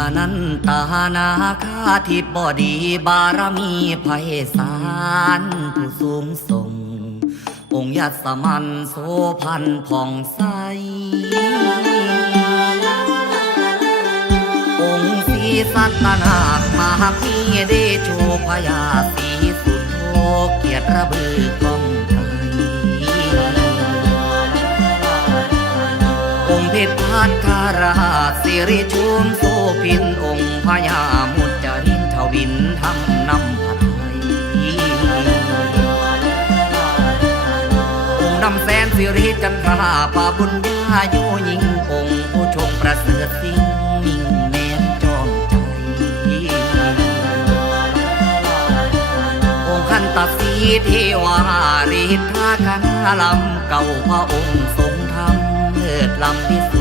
อนันตานาคาทิบอดีบารมีไพศาลผู้สูงส่ง องค์ยัสมันโสพันผ่องใส องค์ศรีสัตนาคมหามีเดโชพยาสีสุดโทเกียรติระบือกอง องค์เพชรพัฒคาราชสิริชุมโสพินองค์พญามุจจรินทวินทำนำผัดไทยองค์นำแสนสิริจันทราปาบุญญาโยยิงองค์ผู้ชงประเสริฐสิ่งนิ่งแน่นจอมใจ องค์ขันตสีเทวาริทธาคณาลำเก่าพระองค์ทรง ธร